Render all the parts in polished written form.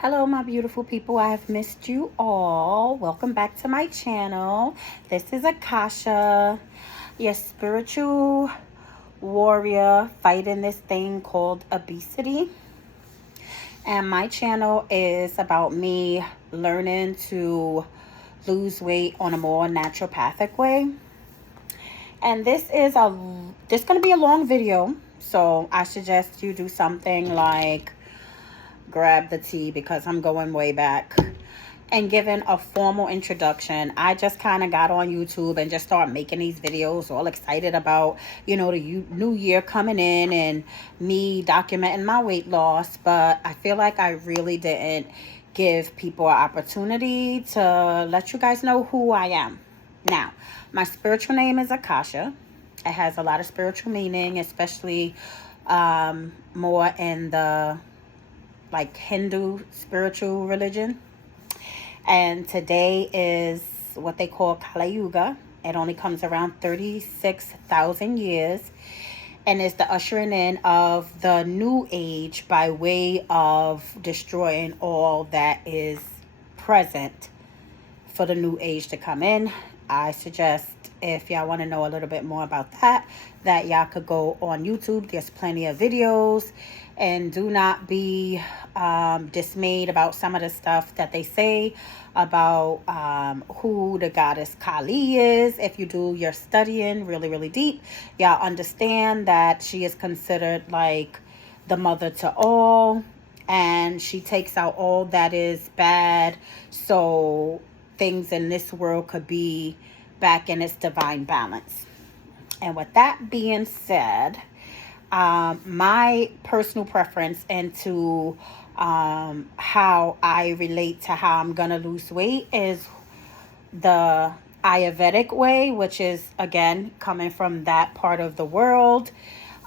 Hello, my beautiful people. I have missed you all. Welcome back to my channel. This is Akasha, your spiritual warrior fighting this thing called obesity. And my channel is about me learning to lose weight on a more naturopathic way. And this is going to be a long video. So I suggest you do something like grab the tea because I'm going way back and giving a formal introduction. I just kind of got on YouTube and just started making these videos all excited about, the new year coming in and me documenting my weight loss. But I feel like I really didn't give people an opportunity to let you guys know who I am. Now, my spiritual name is Akasha. It has a lot of spiritual meaning, especially more in the Hindu spiritual religion. And today is what they call Kali Yuga. It only comes around 36,000 years and is the ushering in of the new age by way of destroying all that is present for the new age to come in. I suggest, if y'all want to know a little bit more about that y'all could go on YouTube. There's plenty of videos. And do not be dismayed about some of the stuff that they say about who the goddess Kali is. If you do your studying really, really deep, y'all understand that she is considered like the mother to all. And she takes out all that is bad. So things in this world could be back in its divine balance. And with that being said, my personal preference into how I relate to how I'm going to lose weight is the Ayurvedic way, which is, again, coming from that part of the world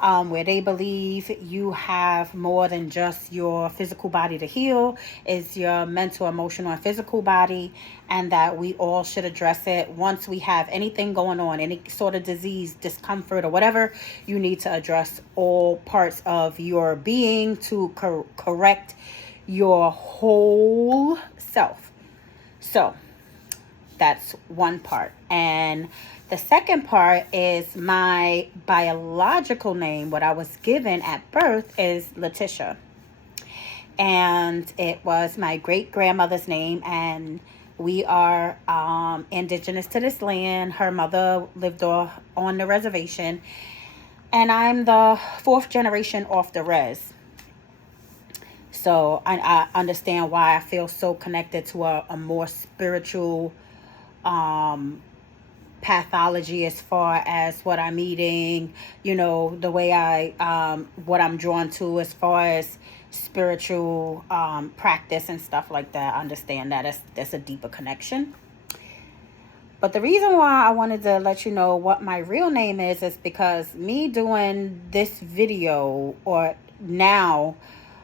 where they believe you have more than just your physical body to heal. Is your mental, emotional, and physical body, and that we all should address it. Once we have anything going on, any sort of disease, discomfort, or whatever, you need to address all parts of your being to correct your whole self. So that's one part. And the second part is my biological name. What I was given at birth is Letitia. And it was my great-grandmother's name. And we are indigenous to this land. Her mother lived on the reservation. And I'm the fourth generation off the res. So I understand why I feel so connected to a more spiritual pathology as far as what I'm eating, the way what I'm drawn to as far as spiritual practice and stuff like that. I understand that that's a deeper connection. But the reason why I wanted to let you know what my real name is because me doing this video or now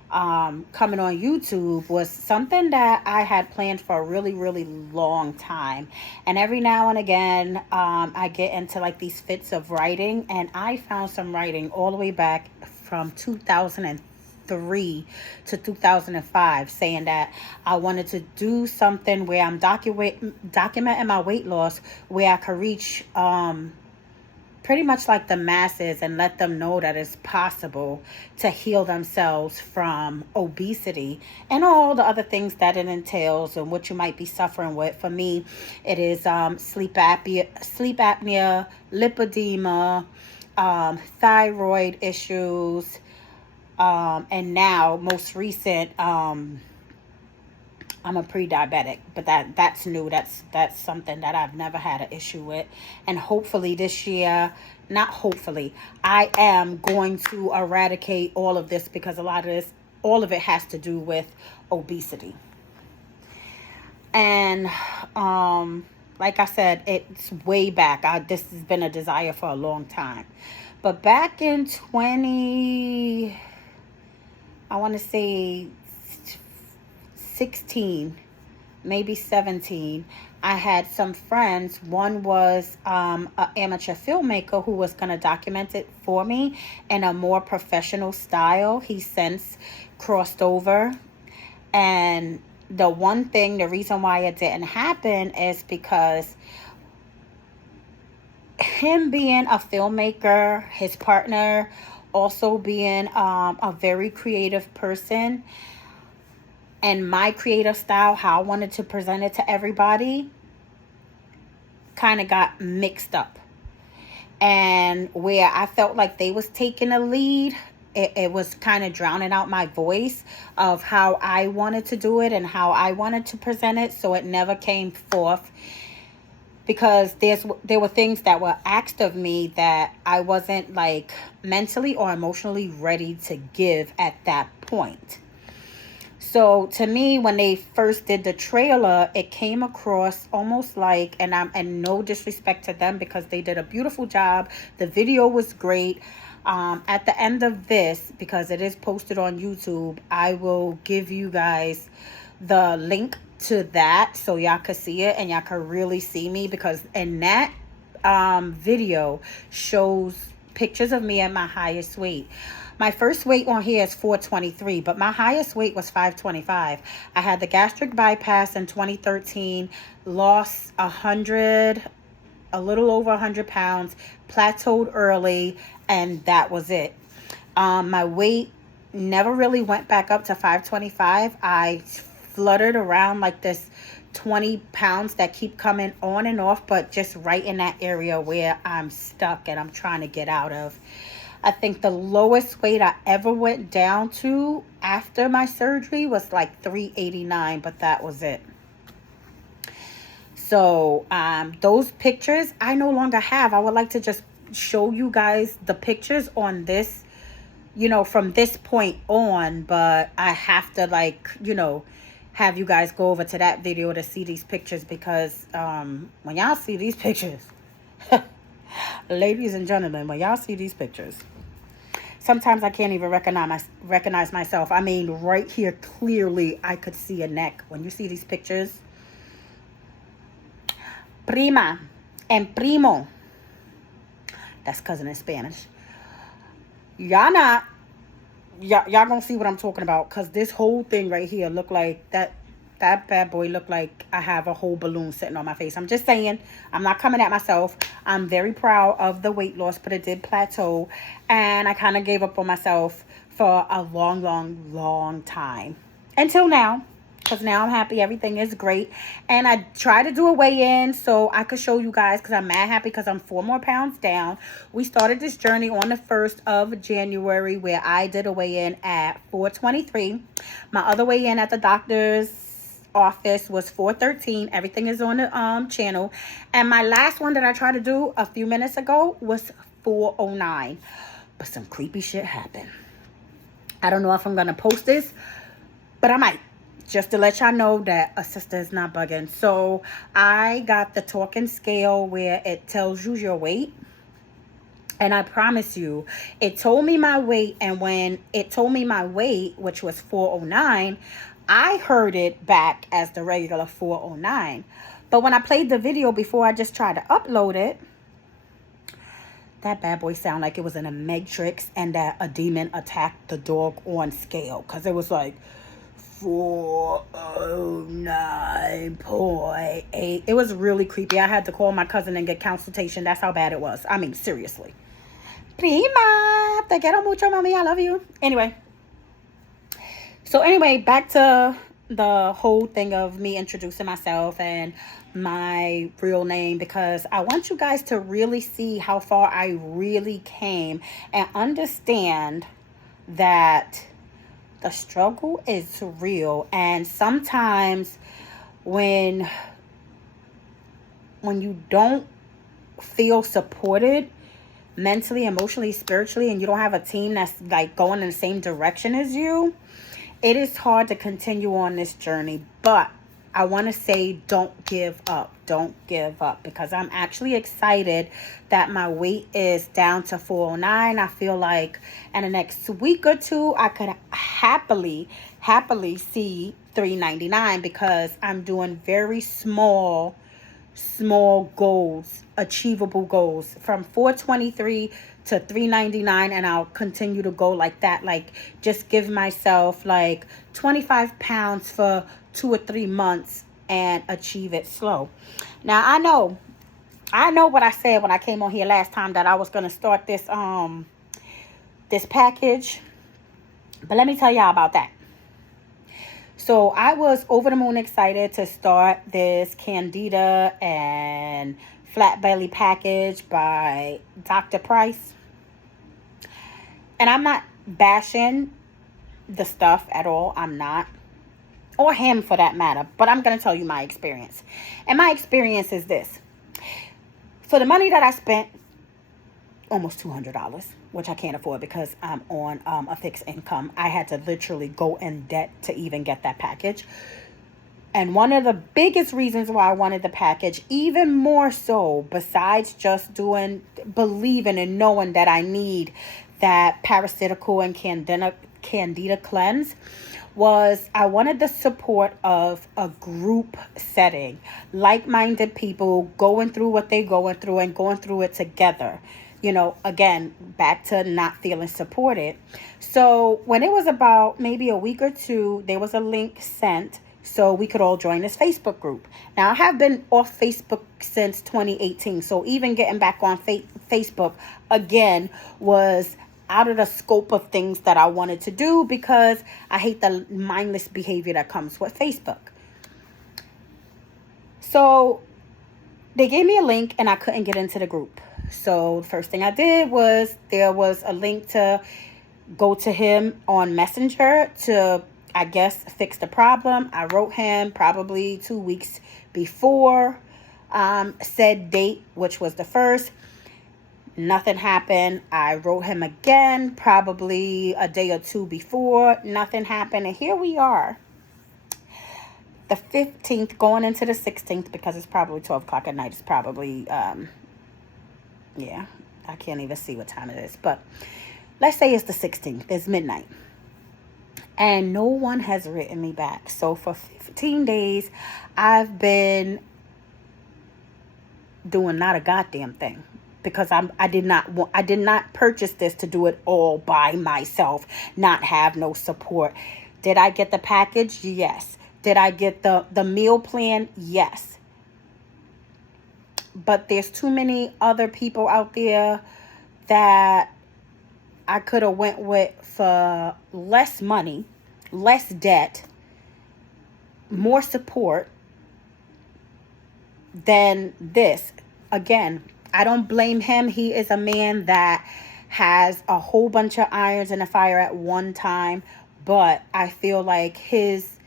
coming on YouTube was something that I had planned for a really, really long time. And every now and again, I get into these fits of writing, and I found some writing all the way back from 2003 to 2005 saying that I wanted to do something where I'm documenting my weight loss, where I could reach pretty much the masses and let them know that it's possible to heal themselves from obesity and all the other things that it entails and what you might be suffering with. For me, it is sleep apnea, lipedema, thyroid issues, and now most recent, I'm a pre-diabetic, but that's new. That's something that I've never had an issue with. And hopefully this year, not hopefully, I am going to eradicate all of this because all of it has to do with obesity. And like I said, it's way back. This has been a desire for a long time. But back in I want to say 16, maybe 17, I had some friends. One was an amateur filmmaker who was going to document it for me in a more professional style. He since crossed over And the one thing, the reason why it didn't happen is because him being a filmmaker, his partner also being a very creative person, and my creative style, how I wanted to present it to everybody, kind of got mixed up. And where I felt like they was taking a lead, it was kind of drowning out my voice of how I wanted to do it and how I wanted to present it. So it never came forth because there were things that were asked of me that I wasn't like mentally or emotionally ready to give at that point. So to me, when they first did the trailer, it came across almost like, and no disrespect to them because they did a beautiful job. The video was great. At the end of this, because it is posted on YouTube, I will give you guys the link to that so y'all could see it and y'all could really see me, because in that video shows pictures of me at my highest weight. My first weight on here is 423, but my highest weight was 525. I had the gastric bypass in 2013, lost a little over 100 pounds, plateaued early, and that was it. My weight never really went back up to 525. I fluttered around like this 20 pounds that keep coming on and off, but just right in that area where I'm stuck and I'm trying to get out of. I think the lowest weight I ever went down to after my surgery was like 389, but that was it. So those pictures I no longer have. I would like to just show you guys the pictures on this, from this point on, but I have to have you guys go over to that video to see these pictures, because when y'all see these pictures, ladies and gentlemen, when y'all see these pictures, sometimes I can't even recognize myself. I mean, right here, clearly, I could see a neck. When you see these pictures, prima and primo, that's cousin in Spanish. Y'all gonna see what I'm talking about, because this whole thing right here look like that bad boy looked like I have a whole balloon sitting on my face. I'm just saying, I'm not coming at myself. I'm very proud of the weight loss, but it did plateau, and I kind of gave up on myself for a long time until now, because now I'm happy. Everything is great, and I try to do a weigh-in so I could show you guys, because I'm mad happy because I'm 4 more pounds down. We started this journey on the 1st of January, where I did a weigh-in at 423. My other weigh-in at the doctor's office was 413. Everything is on the channel, and my last one that I tried to do a few minutes ago was 409, but some creepy shit happened. I don't know if I'm gonna post this, but I might, just to let y'all know that a sister is not bugging. So I got the talking scale where it tells you your weight, and I promise you, it told me my weight, and when it told me my weight, which was 409, I heard it back as the regular 409. But when I played the video before I just tried to upload it, that bad boy sounded like it was in a Matrix and that a demon attacked the dog on scale. Because it was like 409.8. It was really creepy. I had to call my cousin and get consultation. That's how bad it was. I mean, seriously. Prima, te quiero mucho, mami. I love you. Anyway, back to the whole thing of me introducing myself and my real name, because I want you guys to really see how far I really came and understand that the struggle is real. And sometimes when you don't feel supported mentally, emotionally, spiritually, and you don't have a team that's like going in the same direction as you, it is hard to continue on this journey. But I want to say, don't give up. Don't give up, because I'm actually excited that my weight is down to 409. I feel like in the next week or two, I could happily see 399, because I'm doing very small small goals, achievable goals from 423 to 399, and I'll continue to go like that. Like, just give myself like 25 pounds for 2 or 3 months and achieve it slow. Now, I know what I said when I came on here last time, that I was going to start this package, but let me tell y'all about that. So I was over the moon excited to start this Candida and Flat Belly package by Dr. Price. And I'm not bashing the stuff at all. I'm not. Or him for that matter. But I'm going to tell you my experience. And my experience is this. For the money that I spent, almost $200, which I can't afford because I'm on a fixed income. I had to literally go in debt to even get that package. And one of the biggest reasons why I wanted the package, even more so, besides just believing and knowing that I need that parasitical and candida cleanse, was I wanted the support of a group setting, like-minded people going through what they're going through and going through it together. You know, again, back to not feeling supported. So when it was about maybe a week or two, there was a link sent so we could all join this Facebook group. Now, I have been off Facebook since 2018. So even getting back on Facebook again was out of the scope of things that I wanted to do, because I hate the mindless behavior that comes with Facebook. So they gave me a link and I couldn't get into the group. So the first thing I did was, there was a link to go to him on Messenger to, I guess, fix the problem. I wrote him probably 2 weeks before said date, which was the 1st. Nothing happened. I wrote him again probably a day or two before. Nothing happened. And here we are, the 15th going into the 16th, because it's probably 12 o'clock at night. It's probably yeah, I can't even see what time it is. But let's say it's the 16th. It's midnight. And no one has written me back. So for 15 days, I've been doing not a goddamn thing. Because I did not purchase this to do it all by myself, not have no support. Did I get the package? Yes. Did I get the meal plan? Yes. But there's too many other people out there that I could have went with for less money, less debt, more support than this. Again, I don't blame him. He is a man that has a whole bunch of irons in the fire at one time. But I feel like his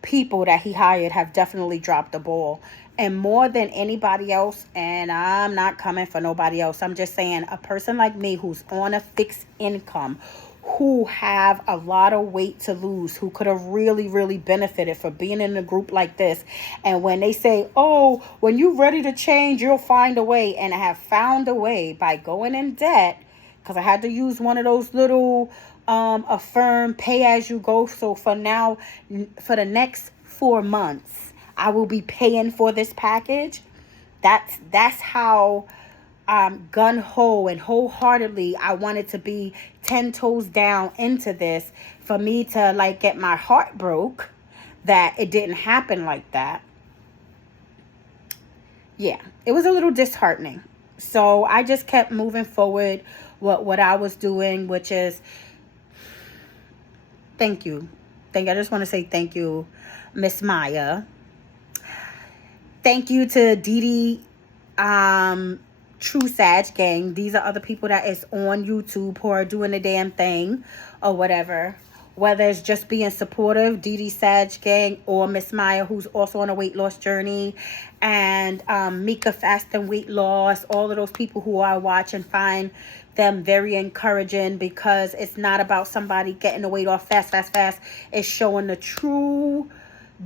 people that he hired have definitely dropped the ball. And more than anybody else, and I'm not coming for nobody else, I'm just saying, a person like me who's on a fixed income, who have a lot of weight to lose, who could have really, really benefited for being in a group like this. And when they say, oh, when you're ready to change, you'll find a way. And I have found a way by going in debt, because I had to use one of those little Affirm pay as you go. So for now, for the next 4 months, I will be paying for this package. That's how gun-ho and wholeheartedly I wanted to be 10 toes down into this, for me to like get my heart broke that it didn't happen like that. Yeah, it was a little disheartening. So I just kept moving forward what I was doing, which is thank you. I just want to say thank you, Miss Maya. Thank you to Dee Dee, True Sag Gang. These are other people that is on YouTube who are doing the damn thing or whatever. Whether it's just being supportive, Dee Dee Sag Gang, or Miss Maya, who's also on a weight loss journey, and Mika Fast and Weight Loss. All of those people who I watch and find them very encouraging, because it's not about somebody getting the weight off fast. It's showing the true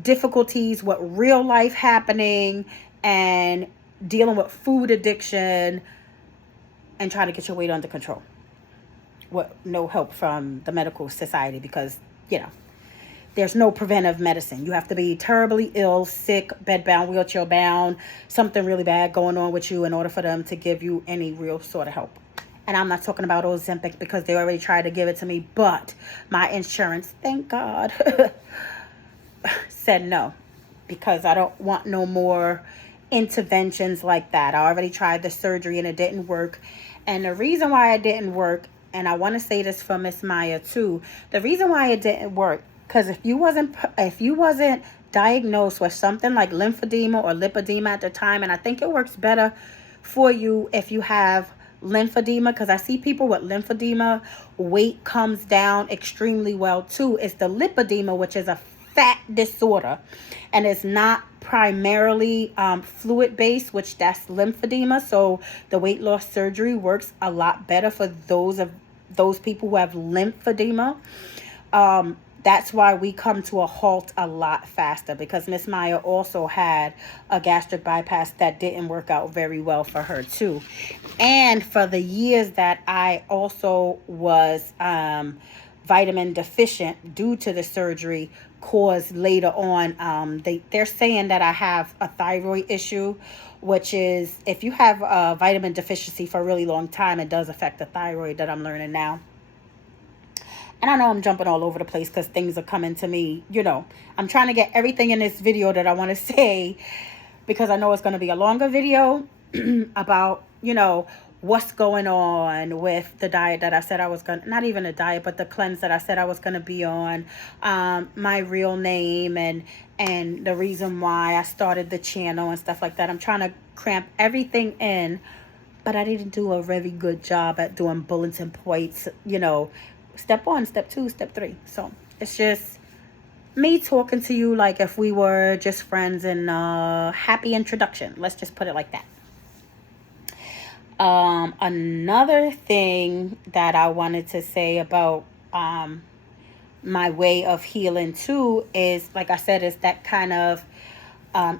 difficulties, what real life happening, and dealing with food addiction, and trying to get your weight under control with no help from the medical society, because there's no preventive medicine. You have to be terribly ill, sick, bedbound, wheelchair bound, something really bad going on with you in order for them to give you any real sort of help. And I'm not talking about Ozempic because they already tried to give it to me, but my insurance, thank God, said no, because I don't want no more interventions like that. I already tried the surgery and it didn't work. And the reason why it didn't work, and I want to say this for Miss Maya too, the reason why it didn't work, because if you wasn't diagnosed with something like lymphedema or lipedema at the time, and I think it works better for you if you have lymphedema, because I see people with lymphedema, weight comes down extremely well too. It's the lipedema, which is a fat disorder, and it's not primarily fluid based, which that's lymphedema. So the weight loss surgery works a lot better for those people who have lymphedema. That's why we come to a halt a lot faster, because Miss Maya also had a gastric bypass that didn't work out very well for her too. And for the years that I also was vitamin deficient due to the surgery, caused later on, they're saying that I have a thyroid issue, which is, if you have a vitamin deficiency for a really long time, it does affect the thyroid, that I'm learning now. And I know I'm jumping all over the place because things are coming to me, I'm trying to get everything in this video that I want to say, because I know it's going to be a longer video about, what's going on with the diet that I said I was going to, not even a diet, but the cleanse that I said I was going to be on, my real name, and the reason why I started the channel and stuff like that. I'm trying to cramp everything in, but I didn't do a very good job at doing bulletin points, step 1, step 2, step 3. So it's just me talking to you like if we were just friends, and happy introduction. Let's just put it like that. Another thing that I wanted to say about my way of healing too is, like I said, is that kind of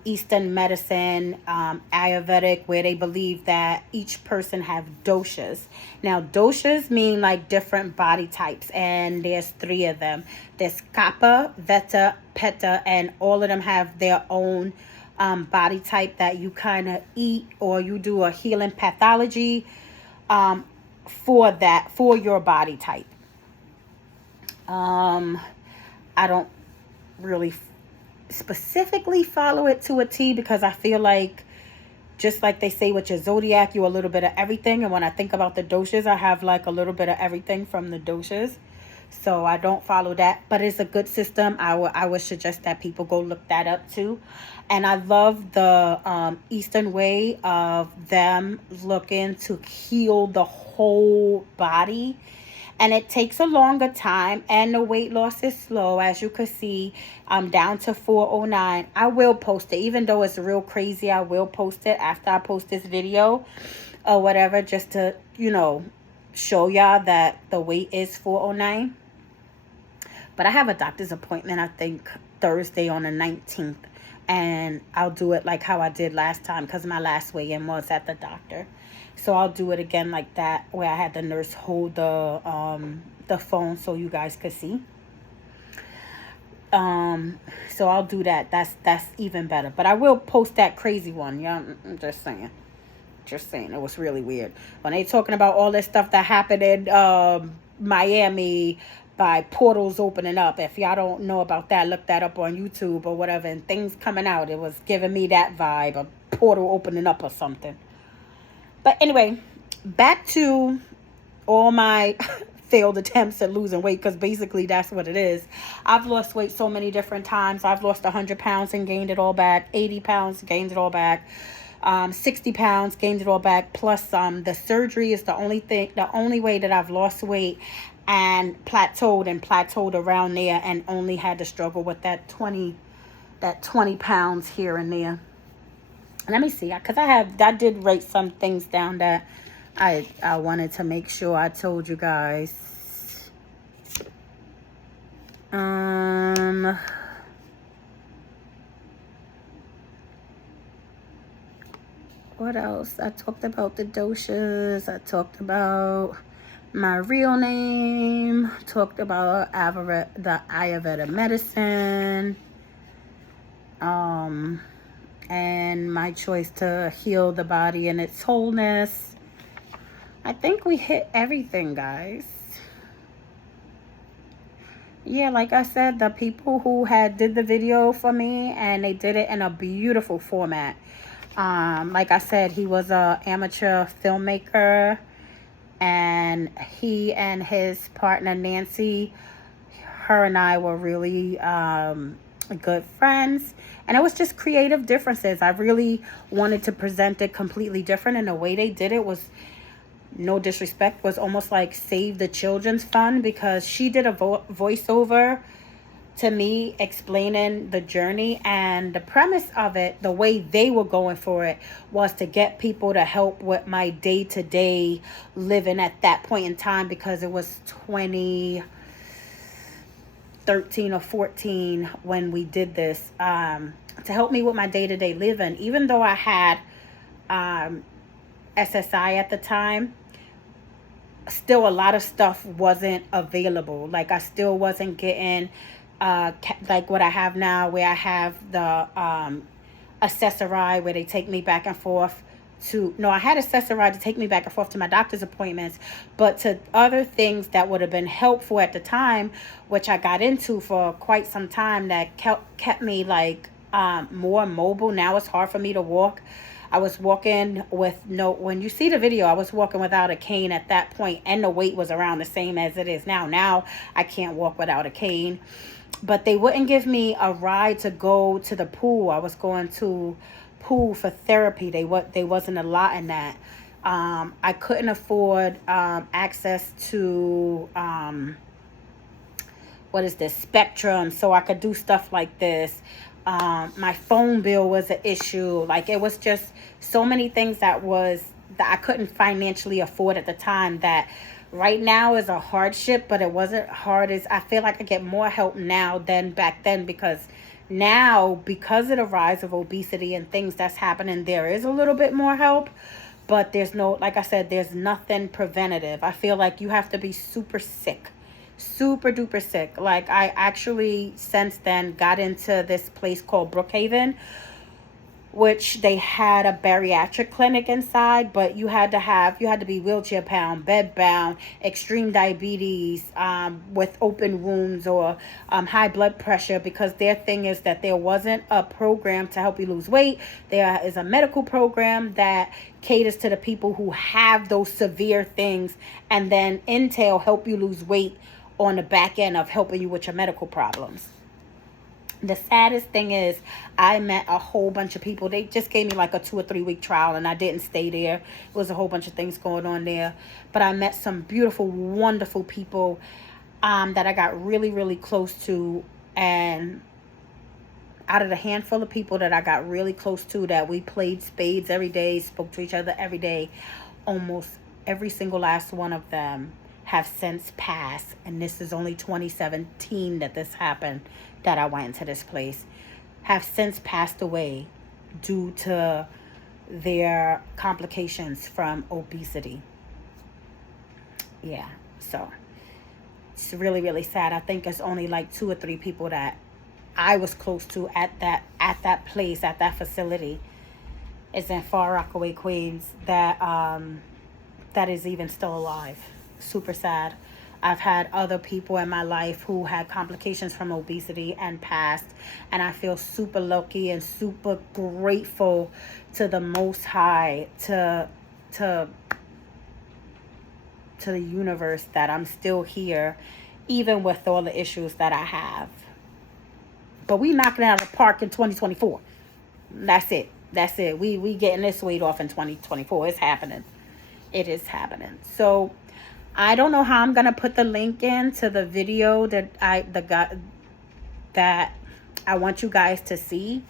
Eastern medicine, Ayurvedic, where they believe that each person have doshas. Now, doshas mean like different body types, and there's 3 of them. There's Kapha, Vata, Pitta, and all of them have their own body type that you kind of eat, or you do a healing pathology for your body type. I don't really specifically follow it to a T, because I feel like, just like they say with your zodiac, you're a little bit of everything. And when I think about the doshas, I have like a little bit of everything from the doshas. So I don't follow that, but it's a good system. I would suggest that people go look that up too. And I love the Eastern way of them looking to heal the whole body. And it takes a longer time, and the weight loss is slow. As you can see, I'm down to 409. I will post it, even though it's real crazy. I will post it after I post this video or whatever, just to, show y'all that the weight is 409. But I have a doctor's appointment, I think, Thursday on the 19th. And I'll do it like how I did last time, because my last weigh-in was at the doctor. So I'll do it again like that, where I had the nurse hold the phone so you guys could see. So I'll do that. That's even better. But I will post that crazy one. Yeah, I'm just saying. It was really weird. When they talking about all this stuff that happened in Miami by portals opening up. If y'all don't know about that, look that up on YouTube or whatever. And things coming out. It was giving me that vibe. A portal opening up or something. But anyway, back to all my failed attempts at losing weight, because basically that's what it is. I've lost weight so many different times. I've lost 100 pounds and gained it all back. 80 pounds, gained it all back. 60 pounds, gained it all back. Plus, the surgery is the only way that I've lost weight and plateaued around there, and only had to struggle with that 20 pounds here and there. Let me see, because I did write some things down that I wanted to make sure I told you guys. What else? I talked about the doshas. I talked about my real name, talked about the Ayurveda medicine, and my choice to heal the body in its wholeness. I think we hit everything, guys. Yeah, like I said, the people who did the video for me, and they did it in a beautiful format. Like I said, he was a amateur filmmaker, and he and his partner Nancy, her and I were really good friends, and it was just creative differences. I really wanted to present it completely different, and the way they did it was, no disrespect, was almost like Save the Children's Fund, because she did a voiceover to me explaining the journey, and the premise of it, the way they were going for it, was to get people to help with my day-to-day living at that point in time, because it was 2013 or 14 when we did this, to help me with my day-to-day living. Even though I had SSI at the time, still a lot of stuff wasn't available. Like, I still wasn't getting like what I have now, where I have the Accessori, where they take me back and forth to, no, I had Accessori to take me back and forth to my doctor's appointments, but to other things that would have been helpful at the time, which I got into for quite some time, that kept me like more mobile. Now it's hard for me to walk. I was walking with when you see the video, I was walking without a cane at that point, and the weight was around the same as it is now. Now I can't walk without a cane. But they wouldn't give me a ride to go to the pool. I was going to pool for therapy. They wasn't allotting that. I couldn't afford access to what is this, Spectrum, so I could do stuff like this. My phone bill was an issue. Like, it was just so many things that I couldn't financially afford at the time, that right now is a hardship, but it wasn't hard as, I feel like I get more help now than back then, because now, because of the rise of obesity and things that's happening, there is a little bit more help, but there's no, like I said, there's nothing preventative. I feel like you have to be super sick, super duper sick. Like, I actually since then got into this place called Brookhaven, which they had a bariatric clinic inside, but you had to be wheelchair bound, bed bound, extreme diabetes, with open wounds, or high blood pressure, because their thing is that there wasn't a program to help you lose weight. There is a medical program that caters to the people who have those severe things, and then entail help you lose weight on the back end of helping you with your medical problems. The saddest thing is, I met a whole bunch of people. They just gave me like a 2 or 3 week trial, and I didn't stay there. It was a whole bunch of things going on there. But I met some beautiful, wonderful people that I got really, really close to. And out of the handful of people that I got really close to, that we played spades every day, spoke to each other every day, almost every single last one of them have since passed. And this is only 2017 that this happened, that I went into this place, have since passed away due to their complications from obesity. Yeah, so it's really, really sad. I think it's only like 2 or 3 people that I was close to at that place, at that facility. It's in Far Rockaway, Queens, that is even still alive. Super sad. I've had other people in my life who had complications from obesity and passed, and I feel super lucky and super grateful to the Most High, to the universe, that I'm still here, even with all the issues that I have. But we knocking it out of the park in 2024. That's it. We getting this weight off in 2024. It's happening. It is happening. So I don't know how I'm gonna put the link in to the video that I want you guys to see,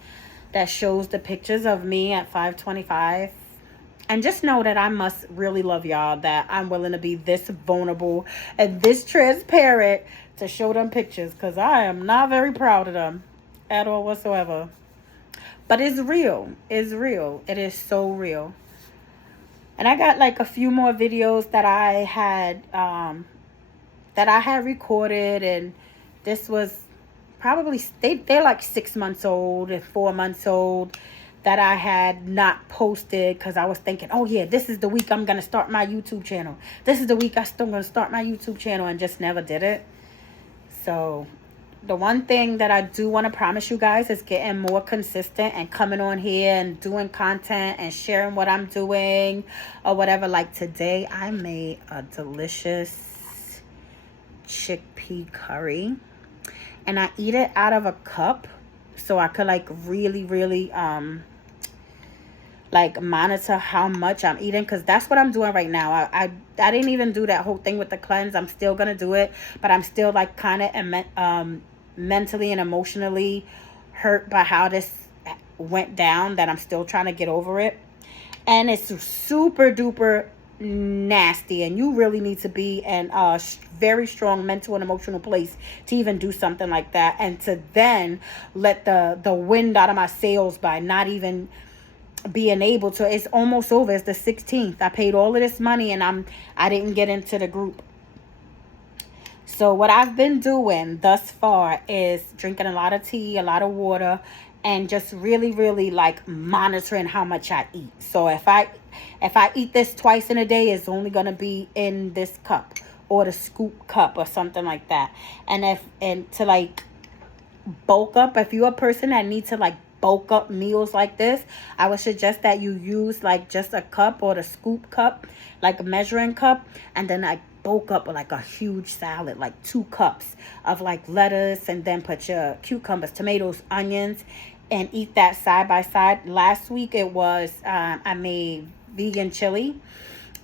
that shows the pictures of me at 525. And just know that I must really love y'all, that I'm willing to be this vulnerable and this transparent to show them pictures, because I am not very proud of them at all whatsoever. But it's real. It's real. It is so real. And I got like a few more videos that I had recorded, and this was probably they're like 6 months old and 4 months old that I had not posted, because I was thinking, oh yeah, this is the week I'm gonna start my YouTube channel. This is the week I'm gonna start my YouTube channel, and just never did it. So the one thing that I do want to promise you guys is getting more consistent and coming on here and doing content and sharing what I'm doing or whatever. Like today, I made a delicious chickpea curry, and I eat it out of a cup so I could like really like monitor how much I'm eating, because that's what I'm doing right now. I didn't even do that whole thing with the cleanse. I'm still gonna do it, but I'm still like kind of mentally and emotionally hurt by how this went down, that I'm still trying to get over it. And it's super duper nasty, and you really need to be in a very strong mental and emotional place to even do something like that, and to then let the wind out of my sails by not even being able to. It's almost over. It's the 16th. I paid all of this money, and I didn't get into the group. So what I've been doing thus far is drinking a lot of tea, a lot of water, and just really like monitoring how much I eat. So if I eat this twice in a day, it's only gonna be in this cup or the scoop cup or something like that. And to like bulk up, if you're a person that needs to like bulk up meals like this, I would suggest that you use like just a cup or the scoop cup, like a measuring cup, and then like bulk up with like a huge salad, like 2 cups of like lettuce, and then put your cucumbers, tomatoes, onions, and eat that side by side. Last week it was I made vegan chili,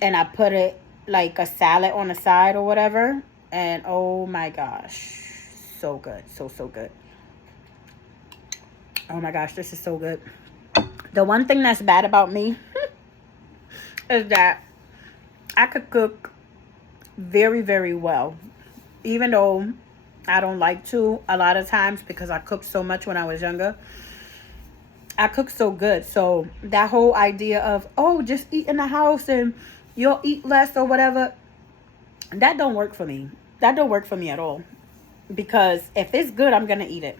and I put it like a salad on the side or whatever, and oh my gosh, so good, so good. Oh my gosh, this is so good. The one thing that's bad about me is that I could cook very well, even though I don't like to a lot of times, because I cooked so much when I was younger. I cook so good. So that whole idea of, oh, just eat in the house and you'll eat less or whatever, that don't work for me. That don't work for me at all. Because if it's good, I'm going to eat it.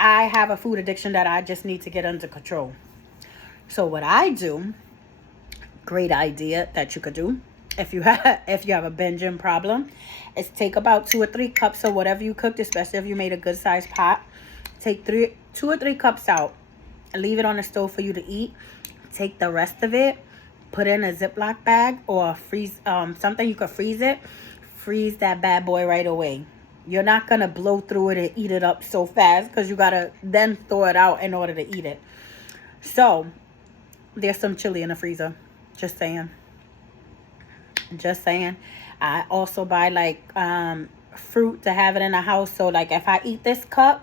I have a food addiction that I just need to get under control. So what I do, great idea that you could do if you have a binging problem, is take about 2 or 3 cups of whatever you cooked, especially if you made a good sized pot. Take 2 or 3 cups out, leave it on the stove for you to eat. Take the rest of it, put it in a Ziploc bag or freeze something you could freeze it. Freeze that bad boy right away. You're not going to blow through it and eat it up so fast, because you got to then throw it out in order to eat it. So, there's some chili in the freezer. Just saying. I also buy like fruit to have it in the house. So, like if I eat this cup,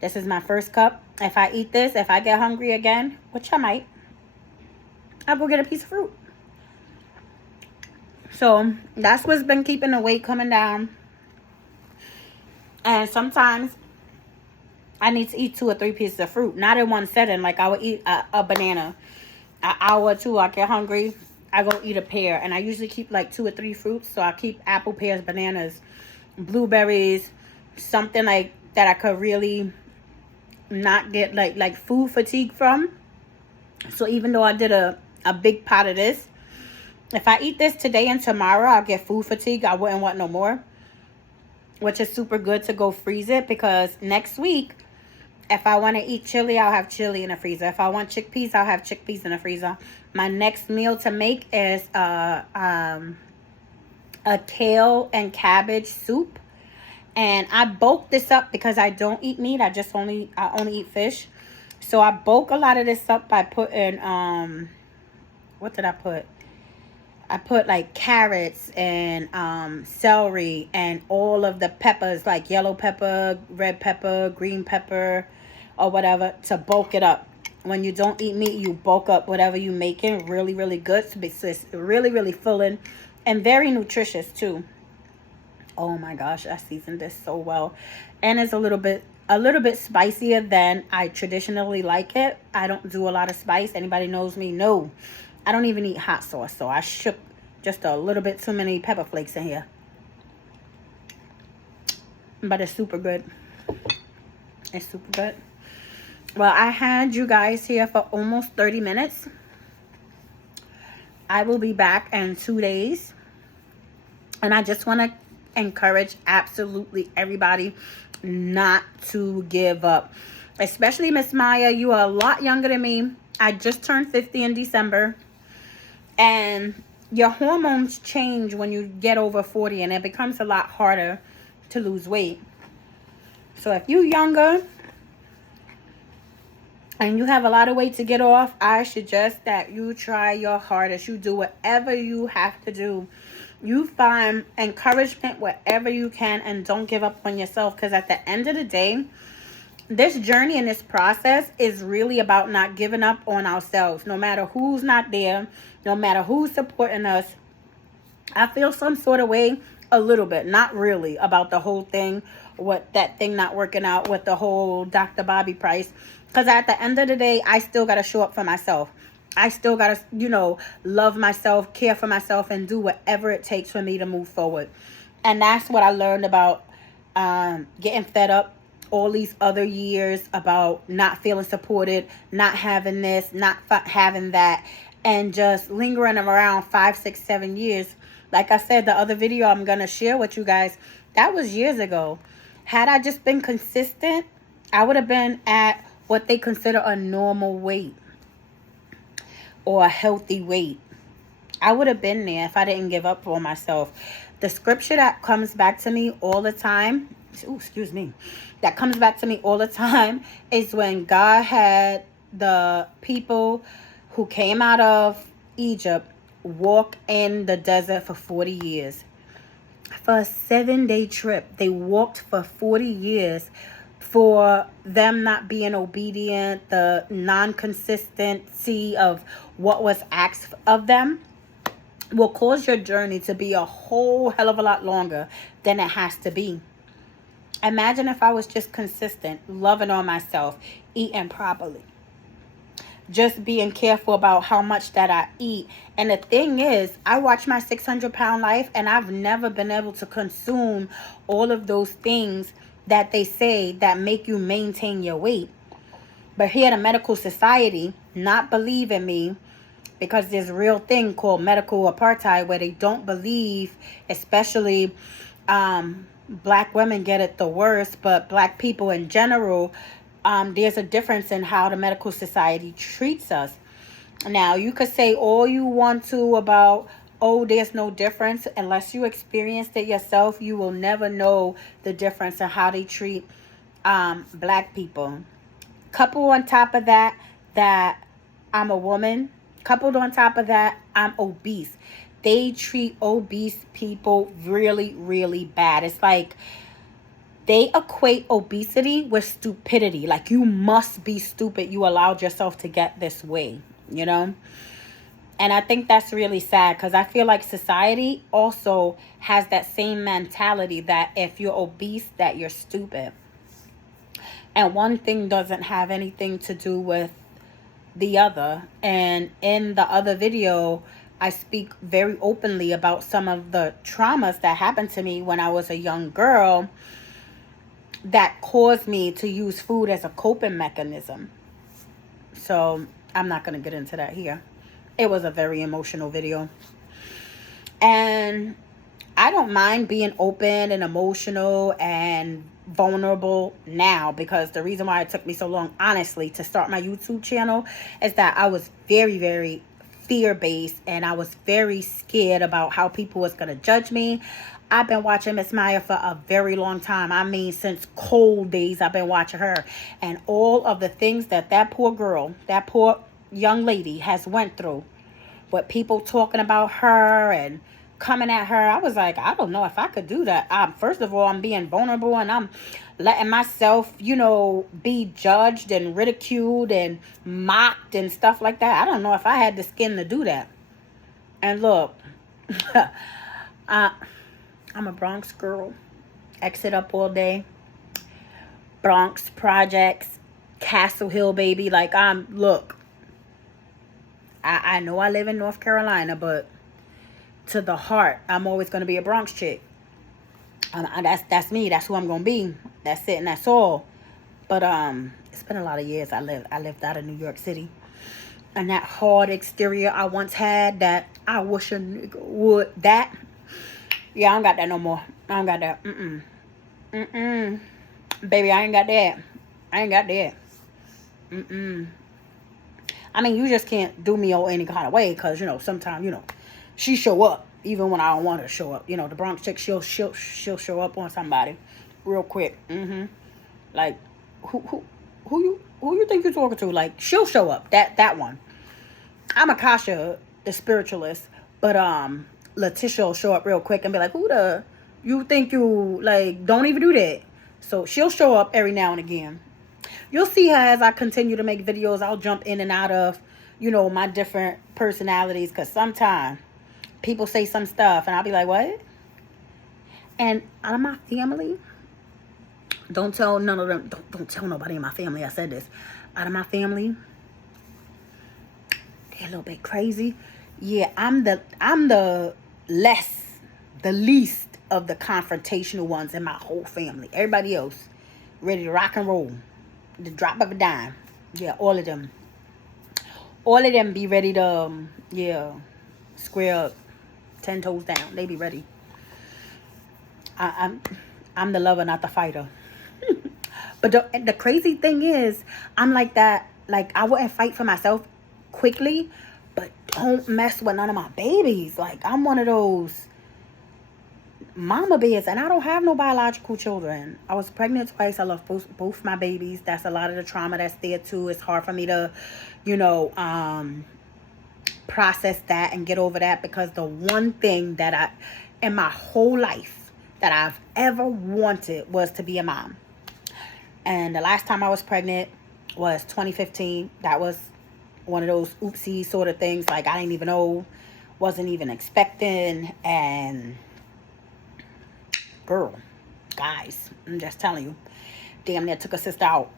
this is my first cup. If I eat this, if I get hungry again, which I might, I'll go get a piece of fruit. So, that's what's been keeping the weight coming down. And sometimes I need to eat 2 or 3 pieces of fruit, not in one setting. Like I would eat a banana. An hour or two, I get hungry, I go eat a pear. And I usually keep like 2 or 3 fruits. So I keep apple, pears, bananas, blueberries, something like that I could really not get like food fatigue from. So even though I did a big pot of this, if I eat this today and tomorrow, I'll get food fatigue. I wouldn't want no more. Which is super good to go freeze it, because next week, if I want to eat chili, I'll have chili in the freezer. If I want chickpeas, I'll have chickpeas in the freezer. My next meal to make is a kale and cabbage soup. And I bulk this up because I don't eat meat. I only eat fish. So I bulk a lot of this up by putting, what did I put? I put like carrots and celery and all of the peppers, like yellow pepper, red pepper, green pepper, or whatever, to bulk it up. When you don't eat meat, you bulk up whatever you're making. Really good. So it's really filling and very nutritious too. Oh my gosh, I seasoned this so well. And it's a little bit spicier than I traditionally like it. I don't do a lot of spice. Anybody knows me? No. I don't even eat hot sauce, so I shook just a little bit too many pepper flakes in here. But it's super good. It's super good. Well, I had you guys here for almost 30 minutes. I will be back in 2 days. And I just want to encourage absolutely everybody not to give up. Especially Miss Maya, you are a lot younger than me. I just turned 50 in December. And your hormones change when you get over 40. And it becomes a lot harder to lose weight. So if you're younger and you have a lot of weight to get off, I suggest that you try your hardest. You do whatever you have to do. You find encouragement wherever you can, and don't give up on yourself, because at the end of the day, this journey and this process is really about not giving up on ourselves. No matter who's not there, no matter who's supporting us. I feel some sort of way a little bit, not really, about the whole thing, what that thing not working out with the whole Dr. Bobby Price. Because at the end of the day, I still got to show up for myself. I still got to, love myself, care for myself, and do whatever it takes for me to move forward. And that's what I learned about getting fed up all these other years, about not feeling supported, not having this, not having that, and just lingering around 5, 6, 7 years. Like I said, the other video I'm going to share with you guys, that was years ago. Had I just been consistent, I would have been at what they consider a normal weight or a healthy weight. I would have been there if I didn't give up on myself. The scripture that comes back to me all the time, that comes back to me all the time is when God had the people who came out of Egypt walk in the desert for 40 years. For a 7-day trip, they walked for 40 years for them not being obedient, the non-consistency of what was asked of them will cause your journey to be a whole hell of a lot longer than it has to be. Imagine if I was just consistent, loving on myself, eating properly, just being careful about how much that I eat. And the thing is, I watch my 600-pound life, and I've never been able to consume all of those things that they say that make you maintain your weight. But here at a medical society, not believing me, because there's a real thing called medical apartheid where they don't believe, especially black women get it the worst, but black people in general, there's a difference in how the medical society treats us. Now, you could say all you want to about, oh, there's no difference. Unless you experienced it yourself, you will never know the difference in how they treat black people. Couple on top of that, that I'm a woman. Coupled on top of that, I'm obese. They treat obese people really, really bad. It's like they equate obesity with stupidity. Like, you must be stupid. You allowed yourself to get this way, And I think that's really sad, because I feel like society also has that same mentality that if you're obese, that you're stupid. And one thing doesn't have anything to do with the other. And in the other video, I speak very openly about some of the traumas that happened to me when I was a young girl that caused me to use food as a coping mechanism. So I'm not going to get into that here. It was a very emotional video. And I don't mind being open and emotional and vulnerable now, because the reason why it took me so long, honestly, to start my YouTube channel is that I was very, very fear-based, and I was very scared about how people was going to judge me. I've been watching Miss Maya for a very long time. I mean, since cold days, I've been watching her. And all of the things that poor girl, that poor young lady has went through, what people talking about her and coming at her, I was like, I don't know if I could do that. First of all, I'm being vulnerable, and I'm letting myself, be judged and ridiculed and mocked and stuff like that. I don't know if I had the skin to do that. And look, I'm a Bronx girl. Exit up all day. Bronx projects, Castle Hill, baby. Like, look, I know I live in North Carolina, but to the heart, I'm always going to be a Bronx chick. That's me. That's who I'm going to be. That's it, and that's all. But it's been a lot of years I lived out of New York City. And that hard exterior I once had that I wish a nigga would. That, yeah, I don't got that no more. I don't got that. Baby, I ain't got that. I ain't got that. I mean, you just can't do me any kind of way, because, sometimes, she show up even when I don't want her to show up. The Bronx chick, she'll show up on somebody real quick. Like, who you think you're talking to? Like, she'll show up. That one. I'm Akasha, the spiritualist, but Letitia will show up real quick and be like, who the you think you, like, don't even do that. So she'll show up every now and again. You'll see her as I continue to make videos. I'll jump in and out of, my different personalities, because sometimes people say some stuff and I'll be like, what? And out of my family, don't tell none of them, don't tell nobody in my family I said this. Out of my family, they're a little bit crazy. Yeah, I'm the least of the confrontational ones in my whole family. Everybody else ready to rock and roll. The drop of a dime. Yeah, all of them. All of them be ready to, square up. 10 toes down. They be ready. I'm the lover, not the fighter. But the crazy thing is, I'm like that. Like, I wouldn't fight for myself quickly, but don't mess with none of my babies. Like, I'm one of those mama bears, and I don't have no biological children. I was pregnant twice. I love both my babies. That's a lot of the trauma that's there too. It's hard for me to, process that and get over that, because the one thing that in my whole life that I've ever wanted was to be a mom. And the last time I was pregnant was 2015. That was one of those oopsie sort of things. Like, I didn't even know, wasn't even expecting, and girl, guys, I'm just telling you, damn near took a sister out.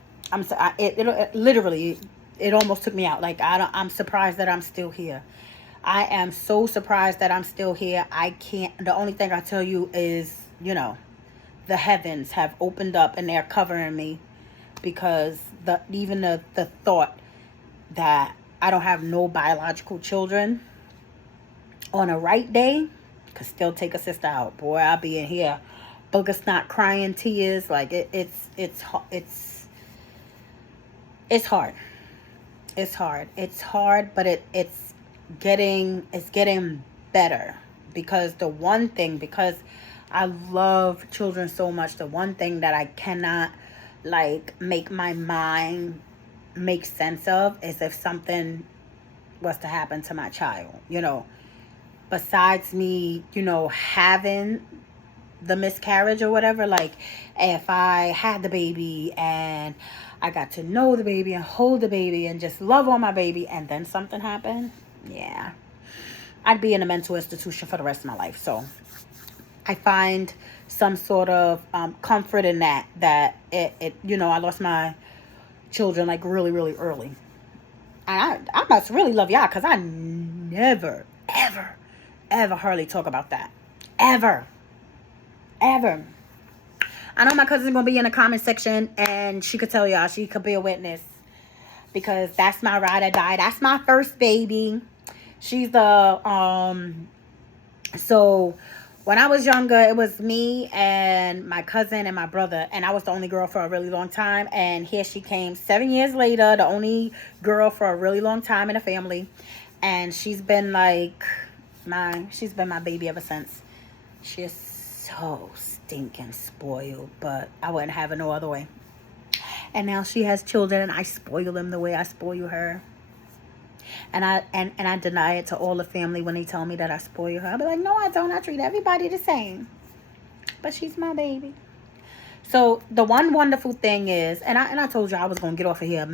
It literally, it almost took me out. Like, I'm surprised that I'm still here. I am so surprised that I'm still here. The only thing I tell you is, the heavens have opened up and they're covering me, because even the thought that I don't have no biological children on a right day could still take a sister out. Boy, I'll be in here booger snot crying tears. Like, it's hard. It's hard, but it's getting better, because because I love children so much, the one thing that I cannot, like, make my mind make sense of is if something was to happen to my child, besides me, having the miscarriage or whatever. Like, if I had the baby and I got to know the baby and hold the baby and just love on my baby, and then something happened, yeah, I'd be in a mental institution for the rest of my life. So I find some sort of comfort in that I lost my children, like, really, really early. And I must really love y'all, because I never, ever, ever hardly talk about that. Ever. I know my cousin's going to be in the comment section, and she could tell y'all, she could be a witness, because that's my ride or die. That's my first baby. She's so when I was younger, it was me and my cousin and my brother, and I was the only girl for a really long time. And here she came 7 years later, the only girl for a really long time in the family. And she's been like she's been my baby ever since. She's so stinking spoiled, but I wouldn't have it no other way. And now she has children, and I spoil them the way I spoil her. And I deny it to all the family when they tell me that I spoil her. I'll be like, no, I don't. I treat everybody the same. But she's my baby. So the one wonderful thing is, and I told you I was going to get off of here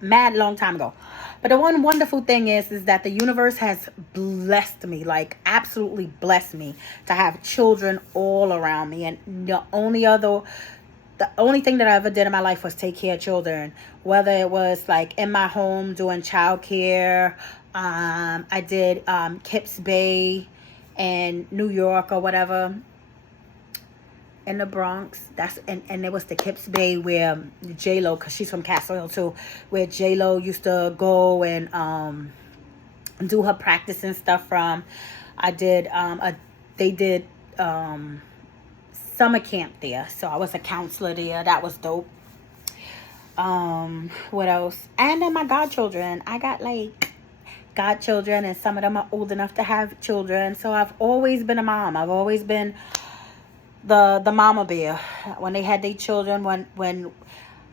mad long time ago. But the one wonderful thing is that the universe has blessed me, like absolutely blessed me, to have children all around me. And the only thing that I ever did in my life was take care of children, whether it was like in my home doing childcare, I did Kips Bay and New York or whatever in the Bronx. And it was the Kips Bay where J-Lo, because she's from Castle Hill too, where J-Lo used to go and do her practice and stuff from. I did they did summer camp there, so I was a counselor there. That was dope. What else? And then my godchildren, I got like godchildren, and some of them are old enough to have children, so I've always been a mom. I've always been the mama bear. When they had their children, when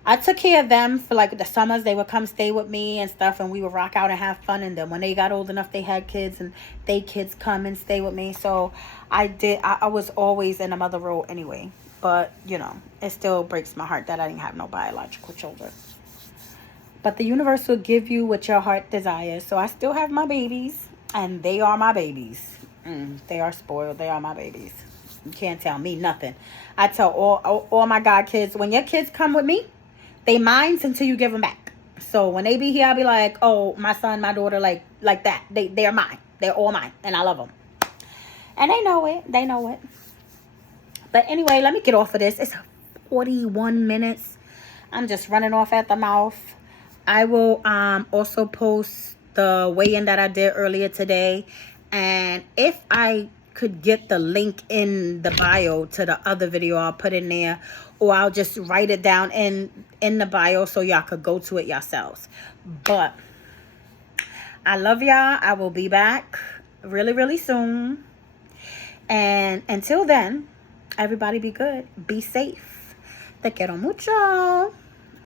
I took care of them for like the summers, they would come stay with me and stuff, and we would rock out and have fun. And then when they got old enough, they had kids, and they kids come and stay with me. So I was always in a mother role anyway. But, you know, it still breaks my heart that I didn't have no biological children. But the universe will give you what your heart desires. So I still have my babies, and they are my babies. They are spoiled. They are my babies. You can't tell me nothing. I tell all my god kids, when your kids come with me, they mine until you give them back. So when they be here, I'll be like, oh, my son, my daughter, like that. They're mine. They're all mine, and I love them. And they know it. They know it. But anyway, let me get off of this. It's 41 minutes. I'm just running off at the mouth. I will also post the weigh-in that I did earlier today. And if I could get the link in the bio to the other video, I'll put in there. Or I'll just write it down in the bio so y'all could go to it yourselves. But I love y'all. I will be back really, really soon. And until then, everybody be good. Be safe. Te quiero mucho.